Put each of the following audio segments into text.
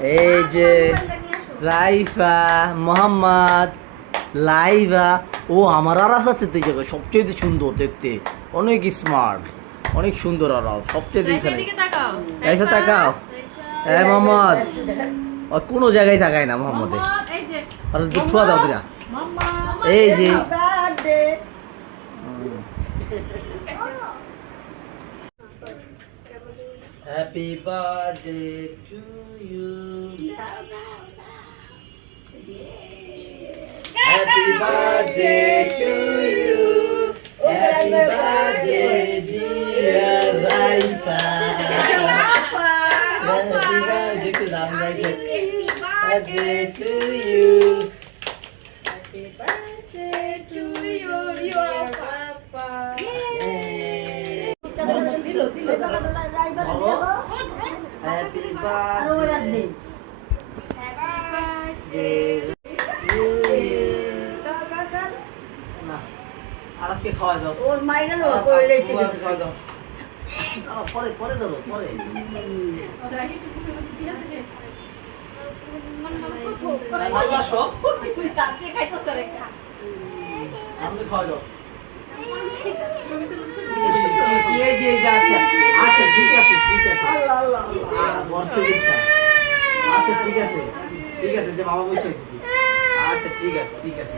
এই যে রাইফা, মোহাম্মদ, লাইভা। ও আমার আরাফ আছে তো, এই জায়গায় সবচেয়ে সুন্দর দেখতে, অনেক স্মার্ট, অনেক সুন্দর আরাফ সবচেয়ে। এখানে রাইফা তাকাও। হ্যাঁ মোহাম্মদ, ও কোনো জায়গায় তাকায় না মোহাম্মদে। আর ছোঁয়া দাও দিরা। এই যে happy birthday to you, happy birthday to you, happy birthday dear Raifa, happy birthday to নাম Raifa, birthday to you, happy birthday to you your papa. Happy birthday, না আরফকে খাওয়াই দাও। ওর মাই গেল কইলেই ঠিক আছে, খাওয়াই দাও। পরে পরে দেবো, পরে আসো, আমাকে খাওয়াই দাও। আচ্ছা ঠিক আছে, ঠিক আছে, আচ্ছা ঠিক আছে, ঠিক আছে, যে বাবা বলছে। আচ্ছা ঠিক আছে, ঠিক আছে,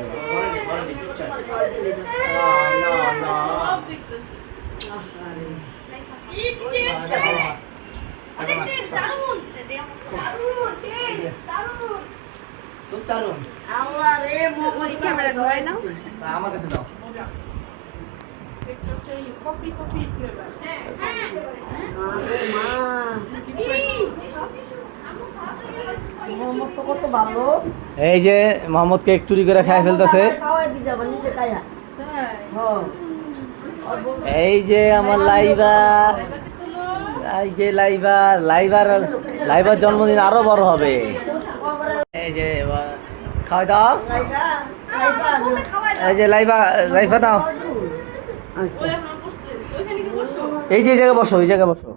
খুব দারুণ। আমার কাছে দাও। এই যে মোহাম্মদ কেক চুরি করে খাই ফেলতেছে। এই যে আমার লাইভা, এই যে লাইভা, লাইভার জন্মদিন আরো বড় হবে। এই যে খাওয়াই দাও। এই যে লাইভা দাও। এই যে জায়গায় বসো, এই জায়গায় বসো।